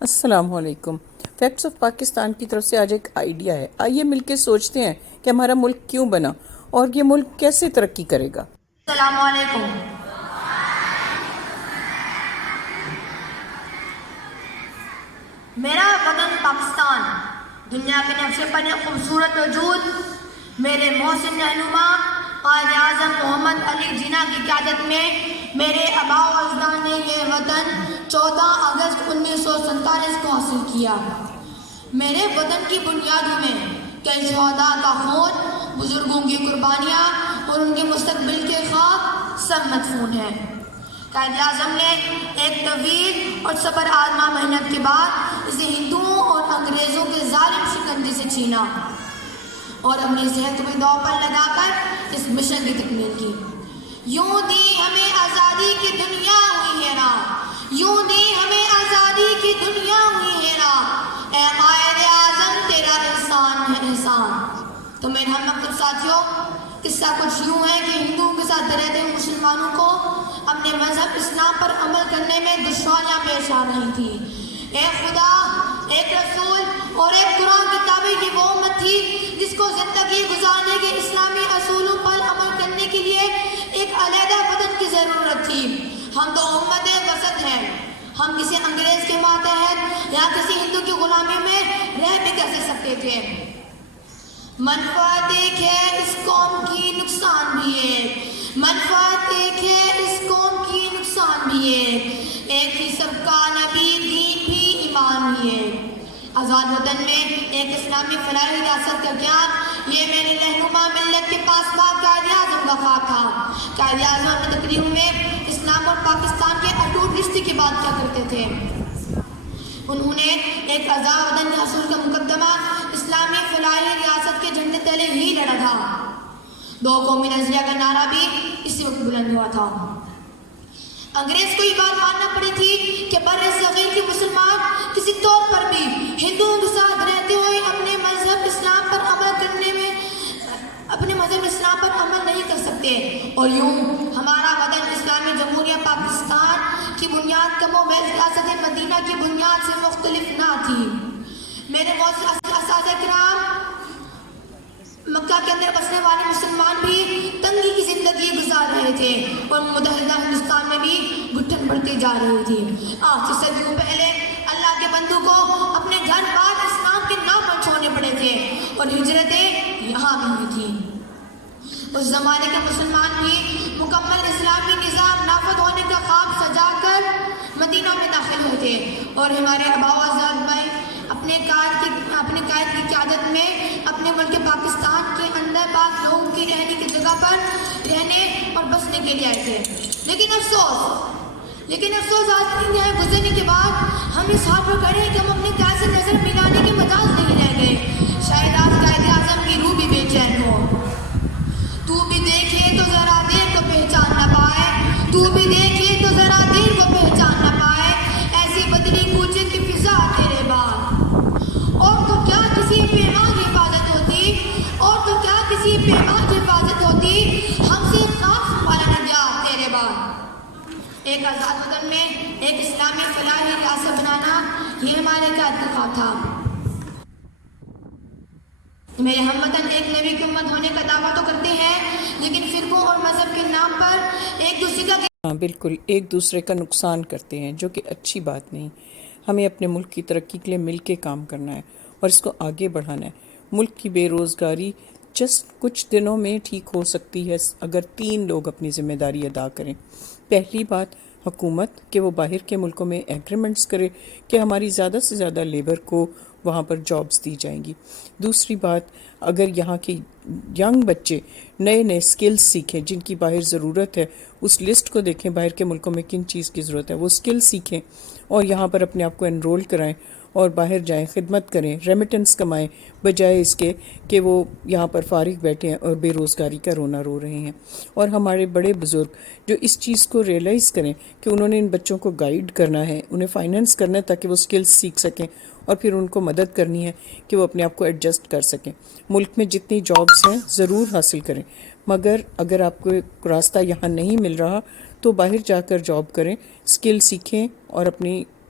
السلام علیکم۔ Facts of Pakistan کی طرف سے آج ایک آئیڈیا ہے، آئیے مل کے سوچتے ہیں کہ ہمارا ملک کیوں بنا اور یہ ملک کیسے ترقی کرے گا۔ السلام علیکم۔ میرا وطن پاکستان دنیا کے نقشے پر ایک خوبصورت وجود میرے محسن رہنما قائد اعظم محمد علی جناح کی قیادت میں میرے آباء و اجداد نے یہ وطن 14 اگست 1947 کو حاصل کیا۔ میرے وطن کی بنیادوں میں کئی شہداء کا خون، بزرگوں کی قربانیاں اور ان کے مستقبل کے خواب سب مدفون ہیں۔ قائد اعظم نے ایک طویل اور صبر آزما محنت کے بعد اسے ہندوؤں اور انگریزوں کے ظالم شکنجے سے چھینا اور اپنی صحت کو داؤ پر لگا کر اس مشن کی تکمیل کی۔ یوں دی ہمیں آزادی کی دنیا ہوئی ہے نا، یوں دی ہمیں آزادی کی دنیا ہوئی ہے نا، اے قائد اعظم تیرا احسان ہے احسان۔ تو میرے ہم مکتب ساتھیوں، قصہ کچھ یوں ہے کہ ہندوؤں کے ساتھ رہتے ہوئے مسلمانوں کو اپنے مذہب اسلام پر عمل کرنے میں دشواریاں پیش آ رہی تھی۔ ایک خدا، ایک رسول اور ایک قرآن کی تابع کی وہ امت تھی جس کو زندگی گزارنے کے اسلامی اصولوں پر عمل کرنے کے لیے ایک علیحدہ وطن کی ضرورت تھی۔ ہم تو امت وسط ہیں، ہم کسی انگریز کے ماتحت یا کسی ہندو کی غلامی میں رہ بھی کیسے سکتے تھے۔ منفعت ایک ہے اس قوم کی، نقصان بھی ایک، منفعت ایک ہے اس قوم کی، نقصان بھی ایک ہی سب کا نبی، دین بھی، ایمان بھی ہے۔ آزاد وطن میں ایک اسلامی فلاحی ریاست کا قیام، یہ میرے رہنما ملت کے پاس قائد اعظم کا خواب تھا۔ قائد اعظم اپنی تقریروں میں اسلام اور پاکستان کے اٹوٹ رشتے کی بات کیا کرتے تھے۔ انہوں نے ایک آزاد وطن کے حصول کا مقدمہ اسلامی فلاحی ریاست کے جھنڈے تلے ہی لڑا تھا۔ دو قومی نظریہ کا نعرہ بھی اسی وقت بلند ہوا تھا۔ انگریز کو یہ بات ماننا پڑی تھی کہ بر صغیر کے مسلمان کسی طور پر بھی ہندوؤں کے ساتھ رہتے ہوئے اپنے مذہب اسلام پر عمل نہیں کر سکتے، اور یوں ہمارا وطن اسلامی جمہوریہ پاکستان کی بنیاد کم و بیش ریاست مدینہ کی بنیاد سے مختلف نہ تھی۔ میرے معزز اساتذہ کرام، مکہ کے اندر بسنے والے مسلمان بھی تنگی کی زندگی گزار رہے تھے اور متحدہ ہندوستان میں بھی گھٹن بڑھتے جا رہی تھی۔ آج سے صدیوں پہلے اللہ کے بندوں کو اپنے گھر بار اسلام کے نام پر چھوڑنے پڑے تھے اور ہجرتیں یہاں بھی ہوئی تھی۔ اس زمانے کے مسلمان بھی مکمل اسلامی نظام نافذ ہونے کا خواب سجا کر مدینہ میں داخل ہوئے تھے، اور ہمارے آباء و اجداد بھائی اپنے قائد کی قیادت میں اپنے ملک پاکستان کے اندر پاک لوگوں کی رہنے کی جگہ پر رہنے اور بسنے کے لیے آئے تھے۔ لیکن افسوس آج 3 دہائیاں گزرنے کے بعد ہم اس حال پر کھڑے ہیں کہ ہم اپنے قائد سے نظر ملانے کے مجاز نہیں رہ گئے۔ شاید آج قائد اعظم کی روح بھی بے چین ہو۔ تو بھی دیکھے تو ذرا دیر کو پہچان نہ پائے، تو بھی دیکھے تو ذرا دیر کو پہچان نہ پائے، ایسی بدلی کوچے کی فضا تیرے بعد۔ اور تو کیا کسی پیمان کی حفاظت ہوتی، اور تو کیا کسی پیمان کی حفاظت ہوتی، ہم سے خاص سنبھالا نہ گیا تیرے بعد۔ ایک آزاد وطن میں ایک اسلامی فلاحی ریاست بنانا، یہ ہمارے قائد کا خواب تھا۔ میرے ہم وطن ایک نبی کی امت ہونے کا دعویٰ تو کرتے ہیں، لیکن فرقوں اور مذہب کے نام پر ایک دوسرے کا بالکل ایک دوسرے کا نقصان کرتے ہیں، جو کہ اچھی بات نہیں۔ ہمیں اپنے ملک کی ترقی کے لیے مل کے کام کرنا ہے اور اس کو آگے بڑھانا ہے۔ ملک کی بے روزگاری کچھ دنوں میں ٹھیک ہو سکتی ہے اگر 3 لوگ اپنی ذمہ داری ادا کریں۔ پہلی بات حکومت کہ وہ باہر کے ملکوں میں ایگریمنٹس کرے کہ ہماری زیادہ سے زیادہ لیبر کو وہاں پر جابز دی جائیں گی۔ دوسری بات، اگر یہاں کے ینگ بچے نئے نئے سکلز سیکھیں جن کی باہر ضرورت ہے، اس لسٹ کو دیکھیں باہر کے ملکوں میں کن چیز کی ضرورت ہے، وہ سکل سیکھیں اور یہاں پر اپنے آپ کو انرول کرائیں اور باہر جائیں، خدمت کریں، ریمیٹنس کمائیں، بجائے اس کے کہ وہ یہاں پر فارغ بیٹھے ہیں اور بے روزگاری کا رونا رو رہے ہیں۔ اور ہمارے بڑے بزرگ جو اس چیز کو ریئلائز کریں کہ انہوں نے ان بچوں کو گائیڈ کرنا ہے، انہیں فائنینس کرنا ہے تاکہ وہ سکلز سیکھ سکیں، اور پھر ان کو مدد کرنی ہے کہ وہ اپنے آپ کو ایڈجسٹ کر سکیں۔ ملک میں جتنی جابز ہیں ضرور حاصل کریں، مگر اگر آپ کو راستہ یہاں نہیں مل رہا تو باہر جا کر جاب کریں، سکل سیکھیں اور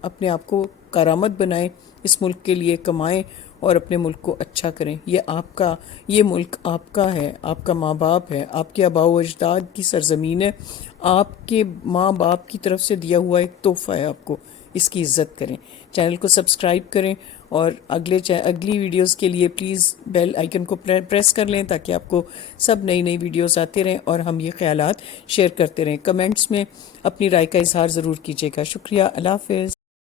اپنے آپ کو کارآمد بنائیں، اس ملک کے لیے کمائیں اور اپنے ملک کو اچھا کریں۔ یہ ملک آپ کا ہے، آپ کا ماں باپ ہے، آپ کے آباء و اجداد کی سرزمین ہے، آپ کے ماں باپ کی طرف سے دیا ہوا ایک تحفہ ہے آپ کو، اس کی عزت کریں۔ چینل کو سبسکرائب کریں اور اگلی ویڈیوز کے لیے پلیز بیل آئیکن کو پریس کر لیں تاکہ آپ کو سب نئی ویڈیوز آتے رہیں اور ہم یہ خیالات شیئر کرتے رہیں۔ کمنٹس میں اپنی رائے کا اظہار ضرور کیجیے گا۔ شکریہ، اللہ حافظ۔